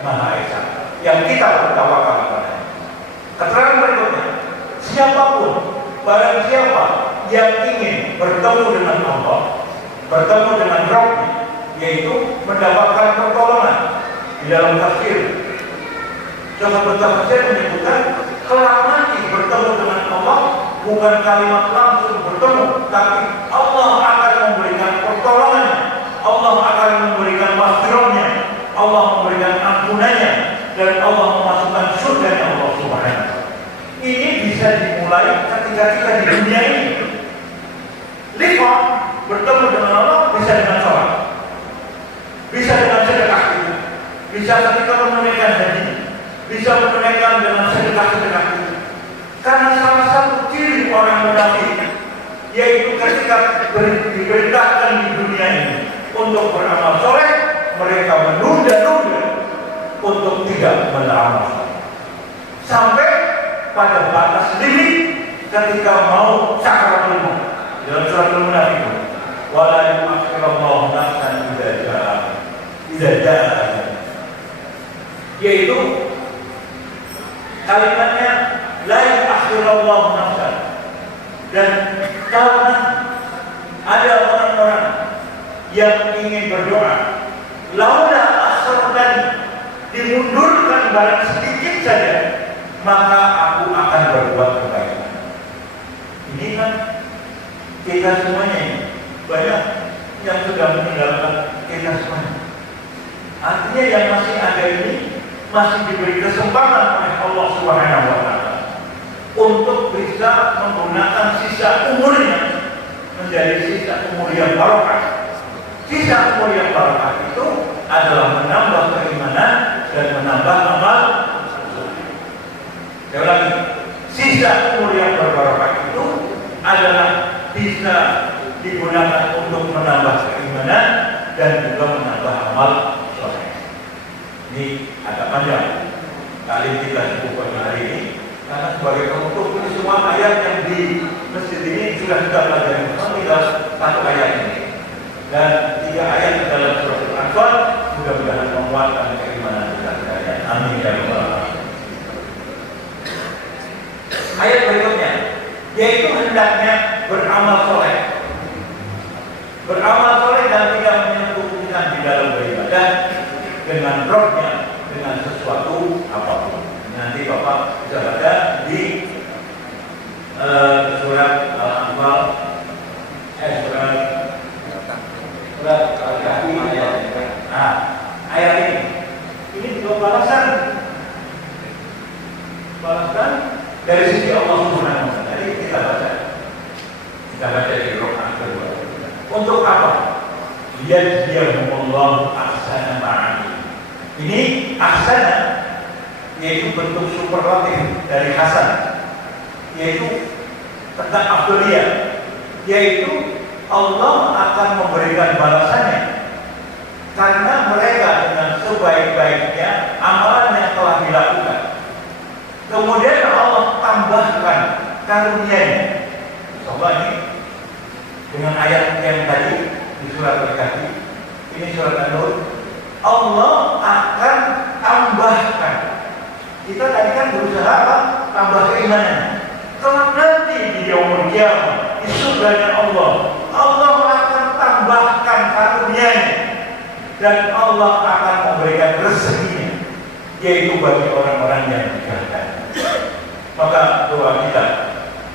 Maha Esa, yang kita bertawakal kepada. Keterangan berikutnya, siapapun, barang siapa yang ingin bertemu dengan Allah, bertemu dengan Rabb-Nya, yaitu mendapatkan pertolongan. Di dalam tafsir, sahabat tafsir menyebutkan kelamanya bertemu dengan Allah bukan kalimat langsung bertemu, tapi Allah akan memberikan pertolongannya, Allah akan memberikan maghfirahnya, Allah memberikan ampunannya, dan Allah memasukkan surga Allah Subhanahu. Ini bisa dimulai ketika kita di dunia ini. Liqa, bertemu dengan Allah bisa dengan sholat, bisa dengan sedekah itu, bisa ketika menunaikan haji, bisa menunaikan dengan sedekah itu. Karena salah satu ciri orang munafik yaitu ketika diperintahkan di dunia ini untuk beramal soleh, mereka menunda-nunda untuk tidak beramal soleh sampai pada batas limit ketika mau sakaratul maut. Dalam surat Al-Munafiqun, wala yu'akhirallahu nafsan idza jaa, yaitu kalimatnya la yu'akhirallahu nafsan. Dan karena ada orang-orang yang ingin berdoa, laula akhartani, dimundurkan barang sedikit saja, maka aku akan berbuat kebaikan. Ini kan kita semuanya ini banyak yang sudah meninggalkan kita semuanya. Artinya yang masih ada ini masih diberi kesempatan oleh Allah Subhanahu wa Ta'ala untuk bisa menggunakan sisa umurnya menjadi sisa umur yang barokah. Sisa umur yang barokah itu adalah menambah keimanan dan menambah amal. Sekali lagi, sisa umur yang berbarokah itu adalah bisa digunakan untuk menambah keimanan dan juga menambah amal soleh. Ini agak panjang kali kita sebutkan hari ini, karena sebagai penutup ini semua ayat yang di masjid ini sudah kita pelajari, tinggal satu ayat ini dan 3 ayat di dalam surat Al-Anfal, mudah-mudahan menguatkan keimanan kita sekalian. Amin ya rabbal alamin. Ayat berikutnya, yaitu hendaknya beramal soleh. Beramal soleh dan tidak menyekutukan di dalam beribadah dengan Rabb-Nya dengan sesuatu apapun. Nanti Bapak bisa baca di surat Al-Anfal, surat Al-Kahfi ayat ini juga balasan dari sisi Allah Subhanahu wa Ta'ala. Jadi kita baca di rokaat kedua. Untuk apa? Liyajziyahumullahu ahsana ma'amil. Ini ahsana yaitu bentuk superlatif dari hasan, yaitu tentang afdaliyah, yaitu Allah akan memberikan balasannya karena mereka dengan sebaik-baiknya amalan yang telah dilakukan. Kemudian Allah tambahkan karunia-Nya. Coba ini dengan ayat yang tadi di surat Al-Kahfi, ini surat An-Nur, Allah akan tambahkan. Kita tadi kan berusaha apa? Tambah keimanan. Kalau nanti di yaumul qiyamah, di surganya Allah, Allah akan tambahkan karunia-Nya dan Allah akan memberikan rezekinya. yaitu bagi orang-orang yang dijaga. Maka doa kita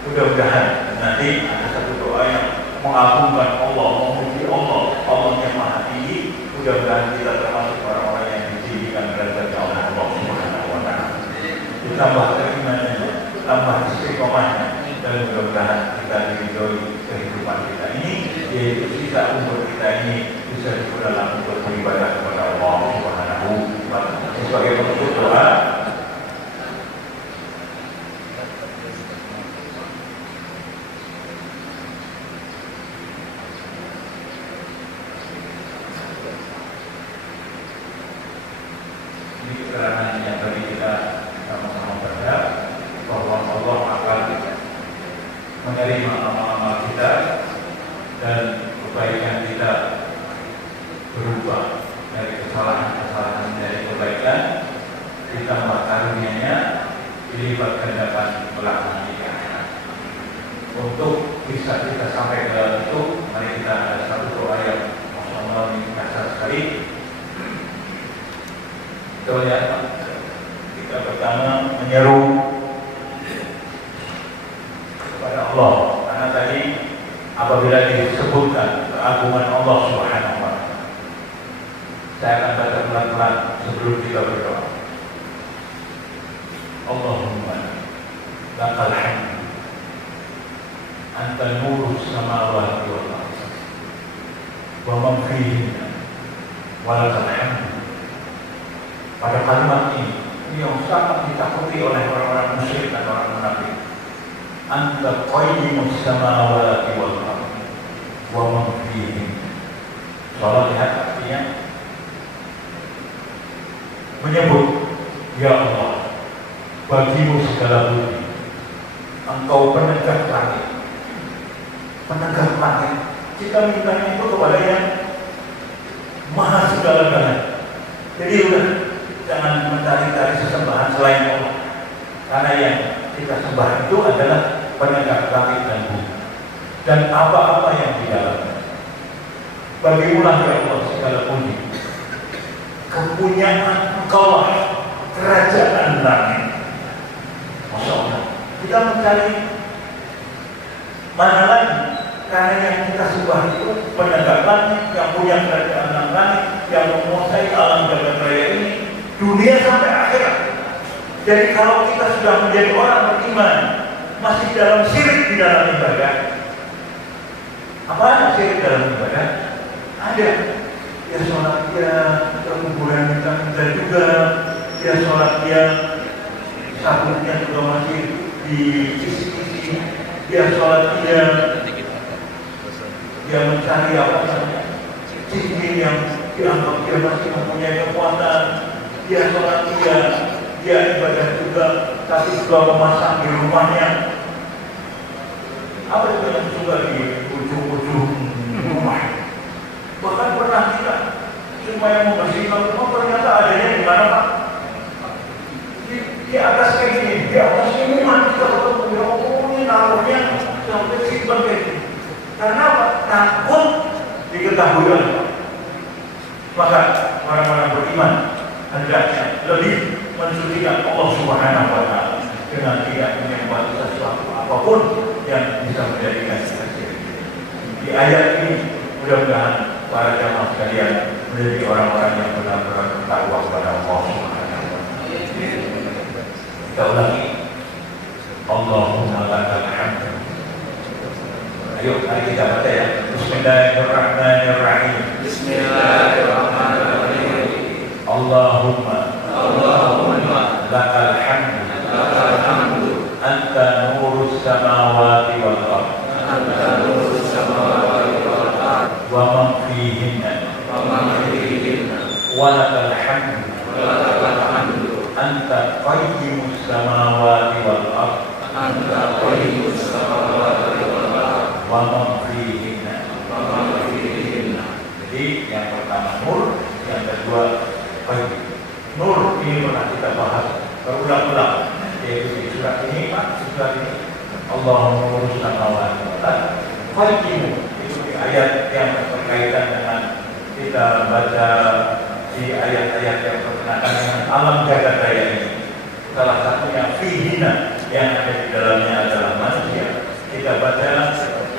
mudah-mudahan nanti ada satu doa yang mengagungkan Allah, memuji Allah, Allah yang Maha Tinggi. Mudah-mudahan kita termasuk orang-orang yang ditinggikan derajatnya oleh Allah Subhanahu wa Ta'ala. Ditambah keimanannya, tambah istiqomahnya, dan mudah-mudahan kita diridhoi kehidupan kita ini, yaitu sisa umur kita ini bisa digunakan untuk beribadah kepada Allah Subhanahu wa Ta'ala. Sebagai penutup doa, ini keterangan yang tadi kita sama-sama baca bahwa Allah akan menerima amal-amal kita dan kebaikan kita berubah dari kesalahan-kesalahan menjadi kebaikan, ditambah karunia-Nya dilipat gandakan kelak nanti di akhirat. Untuk bisa kita sampai ke itu, mari kita ada satu doa yang Masya ini kasar sekali. Kita lihat, kita pertama menyeru kepada Allah, karena tadi apabila disebutkan keagungan Allah Subhanahu wa Ta'ala, saya akan baca pelan-pelan sebelum kita berdoa. Allahumma lakal hamd anta nurus samawati wal ardh wa man fihinna wa lakal hamd. Pada kalimat ini yang sangat ditakuti oleh orang-orang musyrik dan orang munafik. Anta qayyimus samawati wal ardh wa man fihinna. Salah lihat artinya menyebut, ya Allah, bagimu segala budi, engkau penegak langit. Penegak langit, kita mintanya itu kepada yang maha segala-galanya. Jadi udah, jangan mencari-cari sesembahan selain Allah, karena yang kita sembah itu adalah penegak langit dan bumi dan apa-apa yang di dalamnya. Bagimulah ya Allah segala puji, kepunyaan Engkau kerajaan langit. Masya Allah, kita mencari mana lagi, karena yang kita sembah itu penegak langit, yang punya kerajaan langit, yang menguasai alam jagat raya ini, dunia sampai akhirat. Jadi kalau kita sudah menjadi orang beriman, masih dalam syirik di dalam ibadah, apa syirik dalam ibadah? Ada. Ya sholat dia ke kuburan minta juga, dia sholat dia sabunnya juga masih di isi-isi, dia sholat dia mencari apa namanya cincin yang dianggap dia masih mempunyai kekuatan, dia sholat dia ibadah juga, tapi juga memasang di rumahnya. Apa itu yang suka di ujung-ujung rumah? Bahkan pernah kita supaya membersihkan rumah, ternyata adanya di mana, Pak? Di atas kayak gini, di atas minuman kita ketemu, ya Allah, ini naruhnya sampai simpan kayak gini. Karena apa? Takut diketahui oleh Allah. Maka orang-orang beriman hendaknya lebih mensucikan Allah Subhanahu wa Ta'ala dengan tidak menyembah sesuatu apapun yang bisa menjadikan kita syirik. Di ayat ini mudah-mudahan para jamaah sekalian menjadi orang-orang yang benar-benar bertakwa kepada Allah Subhanahu wa Ta'ala. Kita ulangi. Allahumma lakal hamd. Ayo, mari kita baca ya. Bismillahirrahmanirrahim. Bismillahirrahmanirrahim. Allahumma lakal hamd. Anta nurus samawati wal ardh. Wa man fihinna. Wa lakal hamd. Anta qayyimus samawati wal ardh. Wa man fihinna. Jadi yang pertama nur, yang kedua qayyim. Nur ini pernah kita bahas berulang-ulang, yaitu di surat ini, Pak, surat ini Allahumma nurus samawati wal ardh. Qayyim itu di ayat yang berkaitan dengan kita baca di ayat-ayat yang berkenaan dengan alam jagat raya ini. Salah satunya fihina yang ada di dalamnya adalah manusia. Kita baca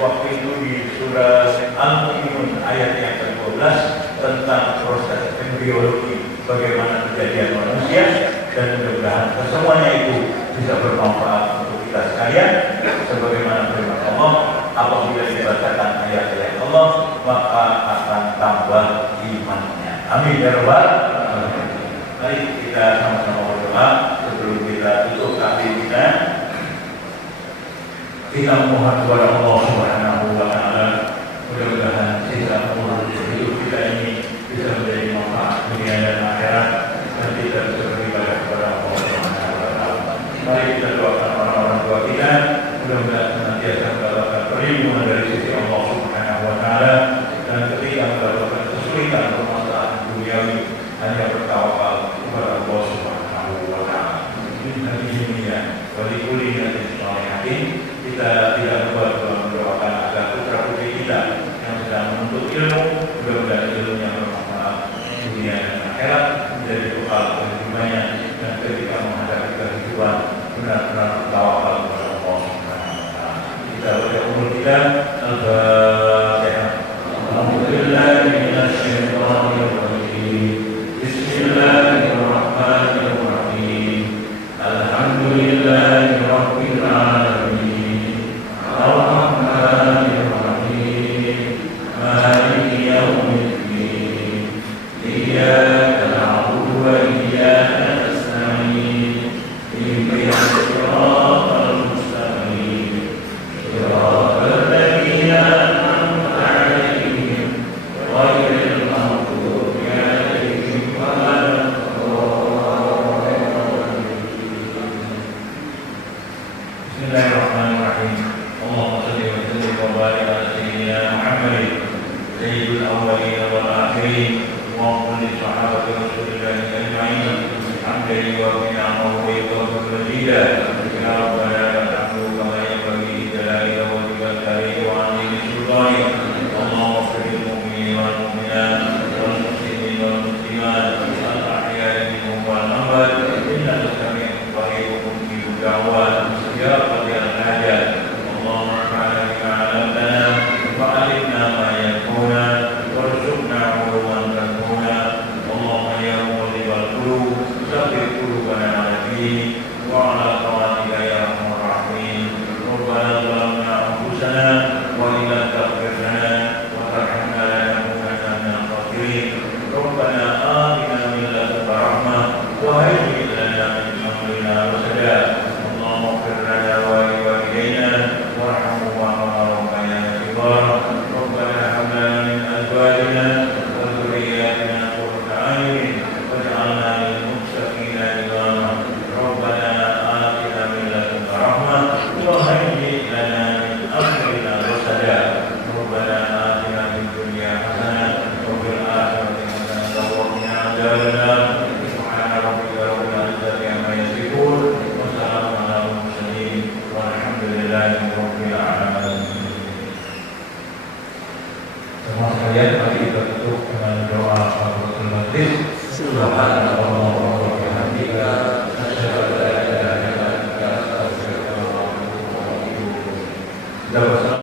waktu itu di surah Al-Mu'minun ayat yang ke-12 tentang proses embriologi, bagaimana kejadian manusia, dan mudah-mudahan semuanya itu bisa bermanfaat untuk kita sekalian. Sebagaimana firman Allah, apabila dibacakan ayat-ayat Allah maka akan tambah imannya. Amin ya rabbal alamin. Mari kita sama-sama berdoa sebelum kita tutup takbir kita. Kita memohon kepada Allah Subhanahu wa taala, mudah-mudahan sisa umur hidup kita ini bisa menjadi manfaat dunia dan akhirat, dan kita bisa beribadah kepada Allah Subhanahu wa taala. Mari kita doakan orang-orang tua kita, mudah-mudahan senantiasa mendapatkan perlindungan dari sisi Allah Subhanahu wa taala, dan ketika mendapatkan kesulitan permasalahan duniawi hanya bertawakal kepada Allah Subhanahu wa taala. Ini dunia bagi kulina dan sholihatin. Kita tidak lupa dalam mendoakan agar putra-putri kita yang sedang menuntut ilmu, mudah-mudahan ilmunya bermanfaat dunia dan akhirat, menjadi bekal kehidupannya, dan ketika menghadapi kehidupan benar-benar bertawakal kepada Allah Subhanahu wa taala. Kita baca umur kita Al-Fatihah. Alhamdulillahi minasyaitonir rajim. Bismillahirrahmanirrahim. Alhamdulillahi rabbil alamin. Ar-Rahmanir-Rahim. Maliki yaumiddin. Iyyaka na'budu wa iyyaka nasta'in. Ihdinas siratal mustaqim. Siratal ladzina an'amta 'alaihim ghairil maghdubi 'alaihim waladdallin. Bismillahirrahmanirrahim. Allahumma shalli wa sallim wa barik ala sayyidina Muhammadin sayyidil awwalin wal akhirin wa qul li sahabati rasulillahi ajma'in hamdan wa ni'amahu wa tawfiqan majida ya rabbana ta'ala kama yanbaghi li jalali wajhika wa 'azimi sultani. Allahumma ighfir lil mu'minina wal mu'minat wal muslimina wal muslimat al ahya'i minhum wal amwat innaka sami'un qaribun mujibud da'wat ya qadiyal hajat. اللهم انفعنا بما علمتنا وعلمنا ما ينفعنا وارزقنا علوما تنفعنا. اللهم يا مقلب القلوب ثبت قلوبنا على دينك وعلى طاعتك يا ارحم الراحمين. ربنا ظلمنا انفسنا وان لم تغفر لنا وترحمنا لنكونن من الخاسرين. ربنا آتنا من لدنك رحمة وهيئ لنا من امرنا رشدا. اللهم اغفر لنا ولوالدينا وارحمهما كما ربيانا صغارا. ربنا هب لنا من ازواجنا وذرياتنا قرة اعين واجعلنا للمتقين اماما. ربنا آتنا من لدنك رحمة وهيئ لنا من امرنا رشدا. ربنا آتنا في الدنيا حسنة وفي الآخرة حسنة وقنا عذاب النار. سبحان ربك رب العزة عما يصفون وسلام على المرسلين والحمد لله رب العالمين. Semua sekalian, mari kita tutup dengan doa kafaratul majlis. Subhanallah wa bihamdika asyhadu an la ilaha illa anta astaghfiruka wa atubu ilaik.